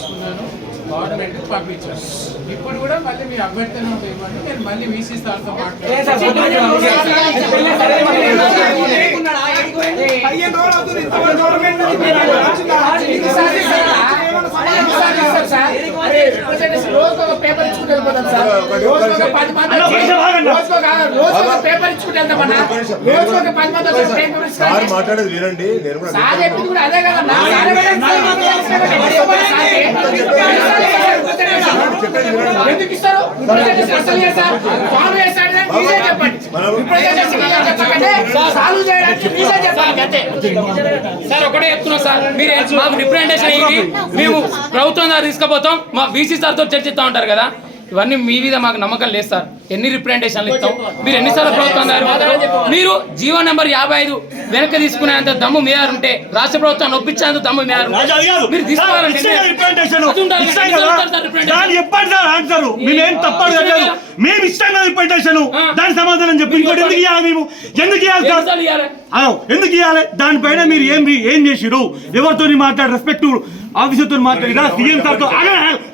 తీసుకున్నాను, గవర్నమెంట్ పంపించాను. ఇప్పుడు కూడా మళ్ళీ మీ అభ్యర్థన ఇవ్వండి, నేను మళ్ళీ వీసీ సార్తో పేపర్ ఇచ్చుకుంటే మాట్లాడేది వినండి. అదే కదా ఎందుకు ఇస్తారు? సార్ ఒకటే చెప్తున్నాం సార్, మీరు మాకు రిప్రజెంటేషన్ అయ్యి మేము ప్రభుత్వం ద్వారా తీసుకుపోతాం, మా వీసీ సార్తో చర్చిస్తూ ఉంటారు కదా, ఇవన్నీ మీ మీద మాకు నమ్మకం లేదు సార్. ఎన్ని రిప్రజెంటేషన్లు ఇస్తాం, మీరు ఎన్నిసార్లు ప్రభుత్వం మీరు జీవో నెంబర్ 55 వెనక్కి తీసుకునేంత దమ్ము మీద ఉంటే, రాష్ట్ర ప్రభుత్వాన్ని ఒప్పించేంత దమ్ము మీద మీరు తీసుకోవాలంటే మేము ఇష్టం రిప్రజెంటేషన్, దాని సమాధానం చెప్పి ఇంకోటి ఎందుకు ఇవ్వాలి? మేము ఎందుకు ఇవ్వాలి? దానిపైన మీరు ఏం చేసిరు? ఎవరితో మాట్లాడి రెస్పెక్ట్ ఆఫీసర్తో మాట్లాడినా, సీఎం సార్తో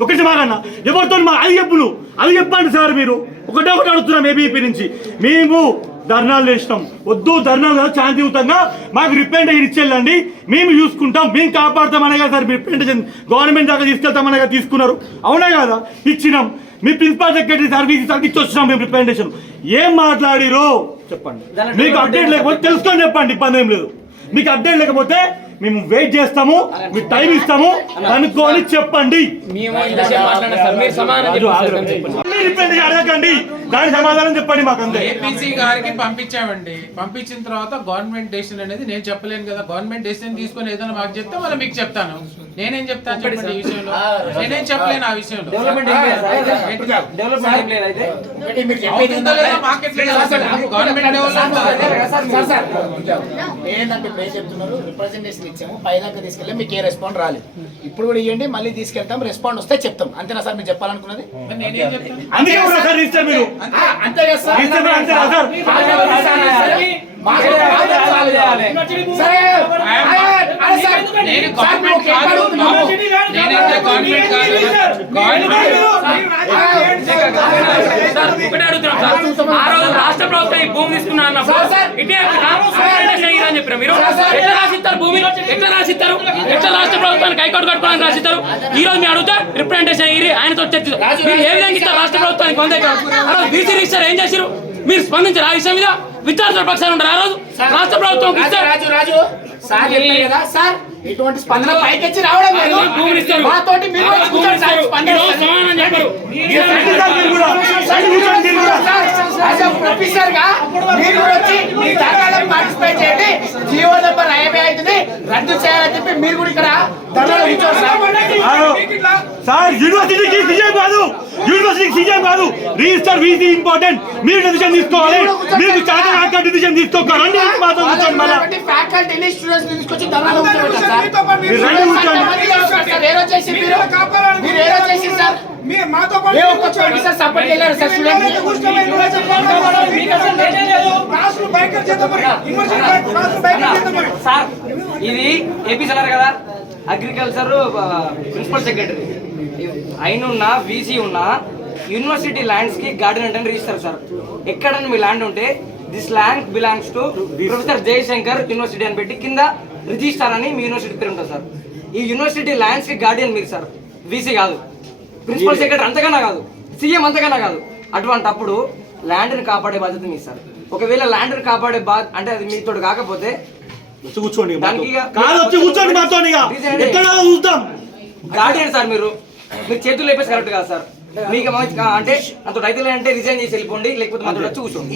ఒకటి మాట్లాడినా, ఎవరితో అది చెప్పండి సార్. మీరు ఒకటే అడుగుతున్నాం ఏబీపీ నుంచి. మేము ధర్నాలు చేసినాం, వద్దు ధర్నాలు శాంతియుతంగా మాకు రిప్రజెంటేషన్ ఇచ్చేళ్ళండి, మేము చూసుకుంటాం, మేము కాపాడుతామనే కదా సార్ రిప్రజెంటేషన్ గవర్నమెంట్ దాకా తీసుకెళ్తామనే కదా తీసుకున్నారు, అవునా కదా? ఇచ్చినాం. మీ ప్రిన్సిపల్ సెక్రటరీ సర్వీస్ సార్కి ఇచ్చి వచ్చినాం మేము రిప్రజెంటేషన్. ఏం మాట్లాడిరో చెప్పండి. మీకు అప్డేట్ లేకపోతే తెలుసుకొని చెప్పండి, ఇబ్బంది ఏం లేదు. మీకు అప్డేట్ లేకపోతే మేము వెయిట్ చేస్తాము, మీకు టైం ఇస్తాము, అనుకోని చెప్పండి. అడగండి, దాని సమాధానం చెప్పండి మాకు. అంతే. ఏపీసీ గారికి పంపించామండి, పంపించిన తర్వాత గవర్నమెంట్ డెసిషన్ అనేది నేను చెప్పలేను కదా. గవర్నమెంట్ డెసిషన్ తీసుకొని ఏదైనా మాకు చెప్తే మళ్ళీ మీకు చెప్తాను. నేనేం చెప్తాను చెప్పండి ఈ విషయంలో? నేనేం చెప్పలేను ఆ విషయంలో. రిప్రజెంటేషన్ ఇచ్చాము, పైదాకా తీసుకెళ్ళి మీకు ఏ రెస్పాండ్ రాలేదు. ఇప్పుడు కూడా ఇవ్వండి, మళ్ళీ తీసుకెళ్తాం, రెస్పాండ్ వస్తే చెప్తాం. అంతేనా సార్ మీరు చెప్పాలనుకున్నది? నేనేం చెప్తాను? అంతే కదా సార్. రాష్ట్ర ప్రభుత్వం ఈ భూమి తీసుకున్నా చెప్పారు. మీరు ఎట్లా రాసిస్తారు? భూమి ఎట్లా రాసిస్తారు? ఎట్లా రాష్ట్ర ప్రభుత్వానికి హైకోర్టు కట్టుకోవాలని రాసిస్తారు? ఈ రోజు మీరు అడుగుతా రిప్రజెంటేషన్ అయ్యి ఆయనతో చర్చిస్తారు. మీరు ఏ విధంగా ఇస్తారు రాష్ట్ర ప్రభుత్వానికి? బీసీ రిజిస్టర్ ఏం చేశారు? మీరు స్పందించారు ఆ విషయం మీద? విద్యార్థుల పక్షాలు ఉంటారు ఆ రోజు రాష్ట్ర ప్రభుత్వం. రాజు సార్ చెప్పారు కదా సార్, ఎటువంటి స్పందన పైకి రావడం లేదు. మాతోటి మీరు ప్రొఫెసర్ గా మీరు వచ్చి మీ ధర్నాలో పార్టిసిపేట్ చేయండి. జీవో నెంబర్ 55ని రద్దు చేయాలని చెప్పి మీరు కూడా ఇక్కడ ధర్నాలో కూర్చోండి సార్. యూనివర్సిటీకి సీఎం కాదు, రిజిస్టర్ వీసీ ఇంపార్టెంట్. మీరు డిసిషన్ తీసుకోవాలి, మీకు చాలా డిసిషన్ తీసుకోవాలి. ఫ్యాకల్టీని స్టూడెంట్స్ తీసుకొచ్చి ధర్నాలో కూర్చోబెట్టారు సార్. ఇది ఏపీ సార్ కదా, అగ్రికల్చర్ ప్రిన్సిపల్ సెక్రటరీ అయినున్నా వీసీ ఉన్నా యూనివర్సిటీ ల్యాండ్స్ కి గార్డెన్ అంటే రిజిస్టర్ సార్. ఎక్కడన్నా మీ ల్యాండ్ ఉంటే this land belongs to professor Jayashankar university అని పెట్టి కింద రిజిస్టర్ అని మీ యూనివర్సిటీ పేరు ఉంటుంది సార్. ఈ యూనివర్సిటీ ల్యాండ్స్ కి గార్డియన్ మీరు సార్, వీసీ కాదు. ప్రిన్సిపల్ సెక్రటరీ అంతకన్నా కాదు, సీఎం అంతకన్నా కాదు. అటువంటి అప్పుడు ల్యాండ్ని కాపాడే బాధ్యత మీ సార్. ఒకవేళ ల్యాండ్ని కాపాడే అంటే అది మీతో కాకపోతే కూర్చోండి, గార్డియన్ సార్. మీరు చేతులు లేపేసి కరెక్ట్ కాదు సార్. మీకు అంటే అంత రైతులు అంటే రిజైన్ చేసి వెళ్ళిపోండి, లేకపోతే మాతో వచ్చి కూర్చోండి.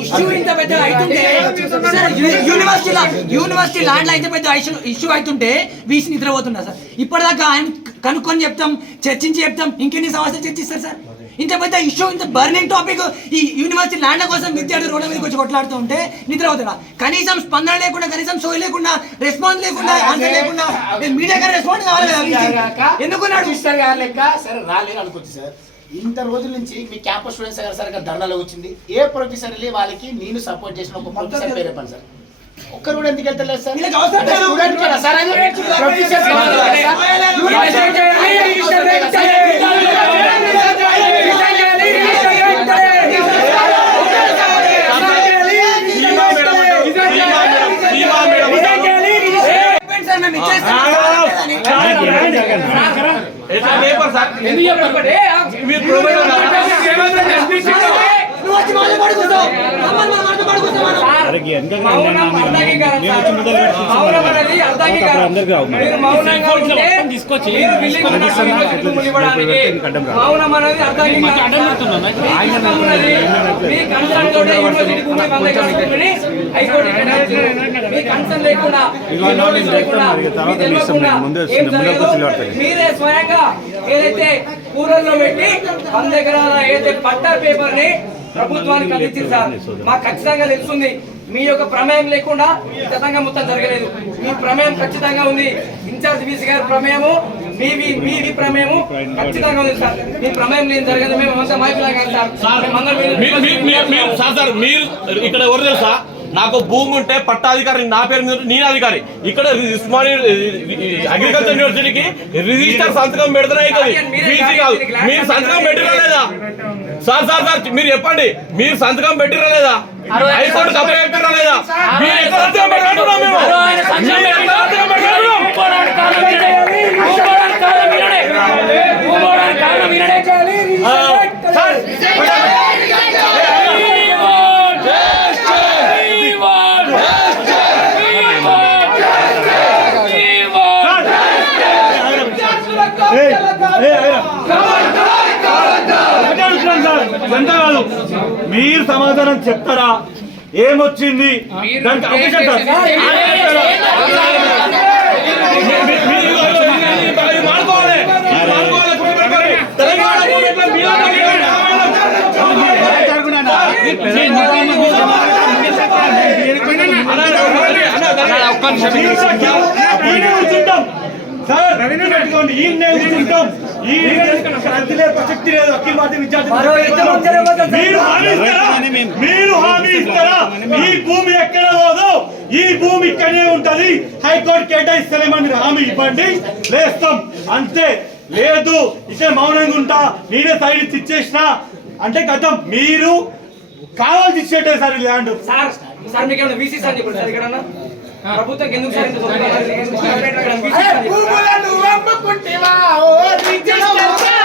యూనివర్సిటీ ల్యాండ్ అయితే పెద్ద ఇష్యూ అవుతుంటే వీసి నిద్రపోతున్నా సార్. ఇప్పటిదాకా ఆయన కనుక్కొని చెప్తాం, చర్చించి చెప్తాం, ఇంకెన్ని సమస్యలు చర్చిస్తారు సార్? ఇంత పెద్ద ఇష్యూ, ఇంత బర్నింగ్ టాపిక్ ఈ యూనివర్సిటీ ల్యాండ్ కోసం విద్యార్థులు రోడ్ల మీదకి వచ్చి కొట్లాడుతూ ఉంటే నిద్రపోతున్నా. కనీసం స్పందన లేకుండా, కనీసం సోయి లేకుండా, రెస్పాన్స్ లేకుండా, ఆన్సర్ లేకుండా మీడియా గారు రెస్పాండ్ కావాలి కదా. ఎందుకున్నాడు లెక్క సరే రాలేదు అనుకోవచ్చు సార్. ఇంత రోజుల నుంచి మీ క్యాంపస్ స్టూడెంట్స్ సరిగ్గా ధర్నాలో వచ్చింది. ఏ ప్రొఫెసర్ వాళ్ళకి నేను సపోర్ట్ చేసిన ఒక ప్రొఫెసర్ పేరు చెప్పండి సార్. ఒక్కరు కూడా ఎందుకు వెళ్తలేదు సార్? వీళ్ళకి అవసరం లేదు. స్టూడెంట్ కదా సార్ అది? ప్రొఫెసర్ కాదు. సార్ మేము ఇచ్చేస్తాం. ఎందుకు చెప్పండి? నువ్వు వచ్చి మాతో పాటు కూర్చో. రమ్మని మనం మాతో పాటు కూర్చోమను. మౌనం అర్ధాంగీకారం సార్. మౌనం అనేది అర్ధాంగీకారం. మీరు మౌనంగా ఉంటే మీరు willing ఉన్నట్టు యూనివర్సిటీ భూములు ఇవ్వడానికి. మౌనం అనేది అర్ధాంగీకారం సార్. మీకు ఇష్టం ఉన్నది, మీ కన్సర్న్ తోటే యూనివర్సిటీ భూమి మన దగ్గర ఉంటుందని హైకోర్టు కేటాయించింది. మీ కన్సర్న్ లేకుండా, మీ నోటీస్ లేకుండా, మీ తెలియకుండా ఏం జరగదు. మీరే స్వయంగా ఏదైతే కూరల్లో పెట్టి 100 ఎకరాల ఏదైతే పట్టా పేపర్ ని ప్రభుత్వానికి అందించింది సార్. మాకు ఖచ్చితంగా తెలుస్తుంది మీ యొక్క ప్రమేయం లేకుండా ఈ గతంగా మొత్తం జరగలేదు. మీ ప్రమేయం ఖచ్చితంగా ఉంది. ఇన్ఛార్జ్ వీసీ గారి ప్రమేయము, మీ ప్రమేయము ఖచ్చితంగా ఉంది సార్. మీ ప్రమేయం లేని జరగదు. మేము అంతా మైపులా కాదు సార్. సార్ మీరు ఇక్కడ ఎవరు తెలుసా? నాకు భూమి ఉంటే పట్టాధికారి నా పేరు మీద నేను అధికారి. ఇక్కడ అగ్రికల్చర్ యూనివర్సిటీకి రిజిస్టర్ సంతకం పెడుతున్నా అవుతుంది. ఫీజు కాదు. మీరు సంతకం పెట్టిరా లేదా సార్? మీరు చెప్పండి, మీరు సంతకం పెట్టిరా లేదా? హైకోర్టు కప్ప పెట్టిరా లేదా? మీరు ఎక్కడ సంతకం పెట్టారు? ఎంత కాదు, మీరు సమాధానం చెప్తారా? ఏమొచ్చింది దానికి అప్లికేషన్ సార్. మీరు హామీ ఇస్తారా? ఈ భూమి ఎక్కడ పోదు, ఈ భూమి ఇక్కడే ఉంటది, హైకోర్టు కేటాయిస్తలేమని మీరు హామీ ఇవ్వండి, లేస్తాం అంతే. లేదు ఇక్కడ మౌనంగా ఉంటా, నేనే సైడ్ ఇచ్చేసిన అంటే గతం మీరు కావాల్సి ఇచ్చేటే సార్ ఈ ల్యాండ్. సార్ మీకు ఏమైనా వీసీ సార్ చెప్పండి సార్. ఇక్కడ ప్రభుత్వం ఎందుకు సార్ ఇంత భూములను అమ్ముకుంటేవా? ఓ రిజిస్టర్